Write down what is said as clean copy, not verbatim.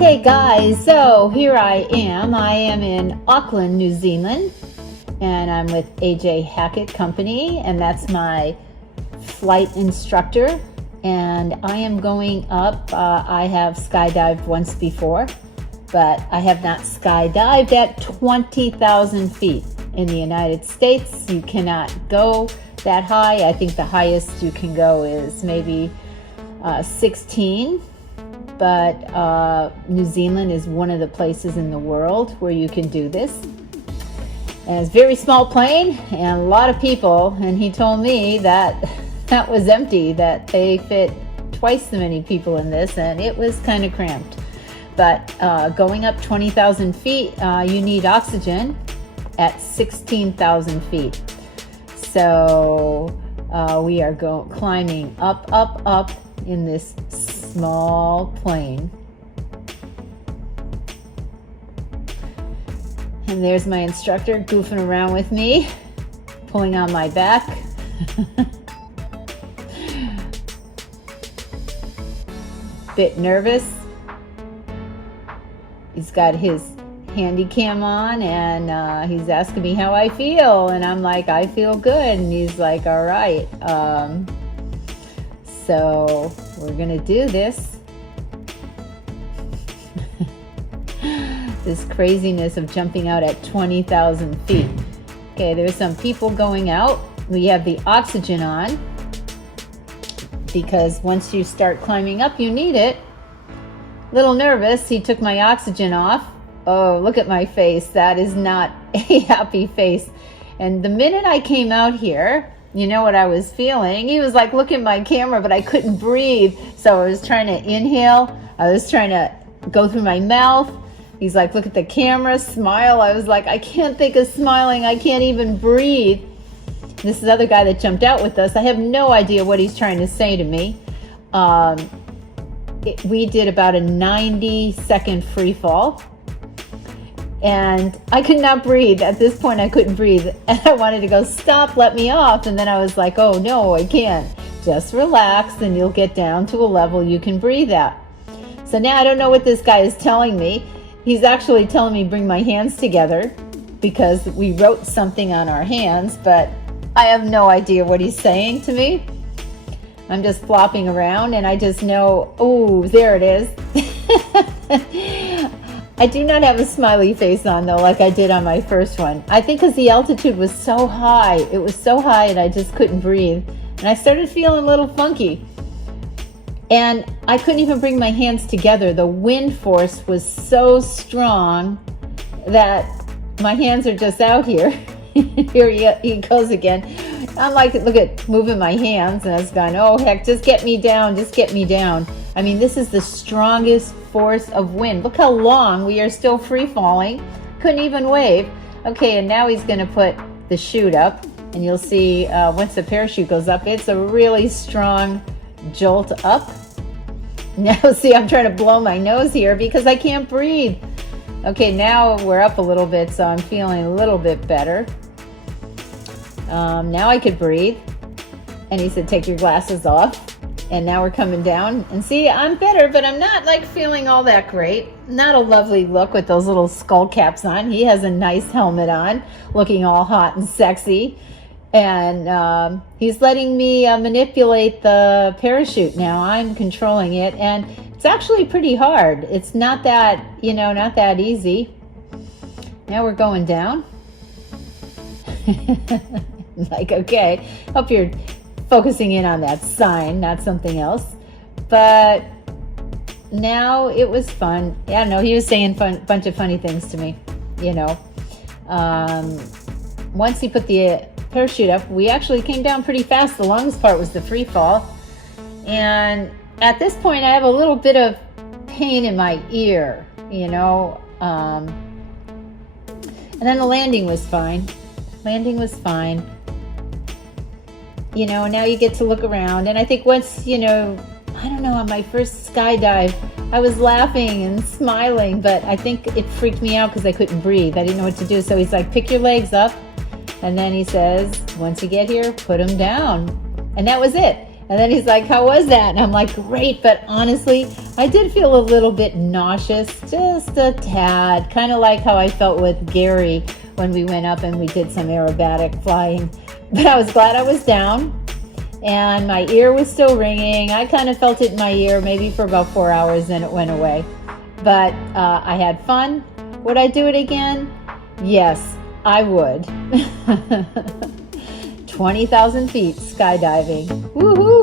Okay guys, so here I am. I am in Auckland, New Zealand, and I'm with AJ Hackett Company, and that's my flight instructor. And I am going up. I have skydived once before, but I have not skydived at 20,000 feet. In the United States, you cannot go that high. I think the highest you can go is maybe 16. But New Zealand is one of the places in the world where you can do this. And it's a very small plane and a lot of people, and he told me that that was empty, that they fit twice the many people in this, and it was kind of cramped. But going up 20,000 feet, you need oxygen at 16,000 feet. So we are climbing up in this small plane. And there's my instructor goofing around with me, pulling on my back. Bit nervous. He's got his handy cam on, and he's asking me how I feel, and I'm like, I feel good, and he's like, all right. So we're gonna do this. This craziness of jumping out at 20,000 feet. Okay, there's some people going out. We have the oxygen on because once you start climbing up, you need it. Little nervous, he took my oxygen off. Oh, look at my face. That is not a happy face. And the minute I came out here, you know what I was feeling? He was like, look at my camera, but I couldn't breathe. So I was trying to inhale. I was trying to go through my mouth. He's like, look at the camera, smile. I was like, I can't think of smiling. I can't even breathe. This is the other guy that jumped out with us. I have no idea what he's trying to say to me. We did about a 90-second free fall. And I could not breathe. At this point, I couldn't breathe. And I wanted to go, stop, let me off. And then I was like, oh, no, I can't. Just relax, and you'll get down to a level you can breathe at. So now I don't know what this guy is telling me. He's actually telling me bring my hands together because we wrote something on our hands, but I have no idea what he's saying to me. I'm just flopping around, and I just know, oh, there it is. I do not have a smiley face on, though, like I did on my first one. I think because the altitude was so high. It was so high, and I just couldn't breathe. And I started feeling a little funky. And I couldn't even bring my hands together. The wind force was so strong that my hands are just out here. Here he goes again. I'm like, look at moving my hands, and I was going, oh, heck, just get me down, just get me down. I mean, this is the strongest force of wind. Look how long we are still free falling. Couldn't even wave. Okay, and now he's going to put the chute up, and you'll see once the parachute goes up, it's a really strong jolt up. Now, see, I'm trying to blow my nose here because I can't breathe. Okay, now we're up a little bit, so I'm feeling a little bit better. Now I could breathe. And he said, take your glasses off. And now we're coming down. And see, I'm better, but I'm not like feeling all that great. Not a lovely look with those little skull caps on. He has a nice helmet on, looking all hot and sexy. And he's letting me manipulate the parachute now. I'm controlling it. And it's actually pretty hard. It's not that, not that easy. Now we're going down. Like, okay, hope you're focusing in on that sign, not something else. But now it was fun. Yeah, no, he was saying bunch of funny things to me, Once he put the parachute up, we actually came down pretty fast. The longest part was the free fall. And at this point, I have a little bit of pain in my ear, And then the landing was fine. And now you get to look around. And I think once, on my first skydive, I was laughing and smiling, but I think it freaked me out because I couldn't breathe. I didn't know what to do. So he's like, pick your legs up. And then he says, once you get here, put them down. And that was it. And then he's like, how was that? And I'm like, great. But honestly, I did feel a little bit nauseous, just a tad, kind of like how I felt with Gary when we went up and we did some aerobatic flying. But I was glad I was down, and my ear was still ringing. I kind of felt it in my ear maybe for about 4 hours, then it went away. But I had fun. Would I do it again? Yes, I would. 20,000 feet skydiving. Woohoo!